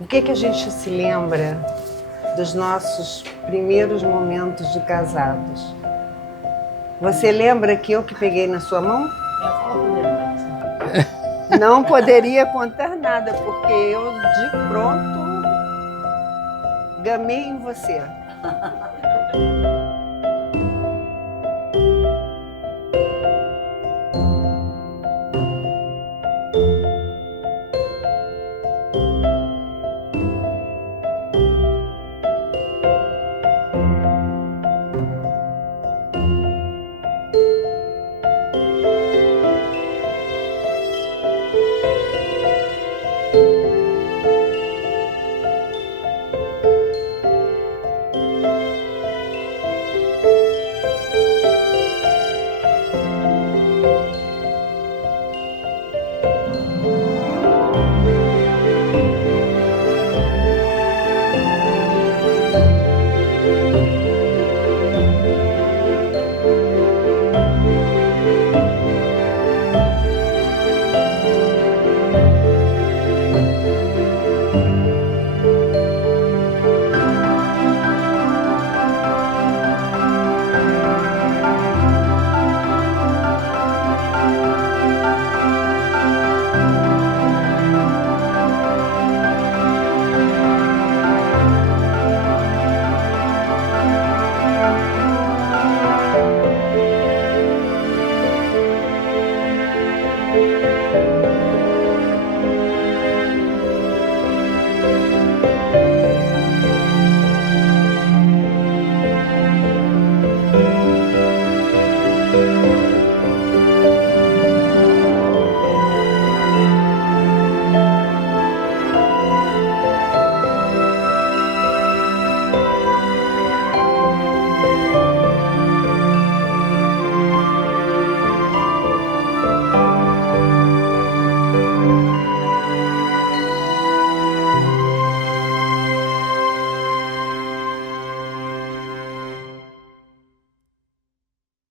O que a gente se lembra dos nossos primeiros momentos de casados? Você lembra que eu que peguei na sua mão? Não poderia contar nada, porque eu de pronto gamei em você.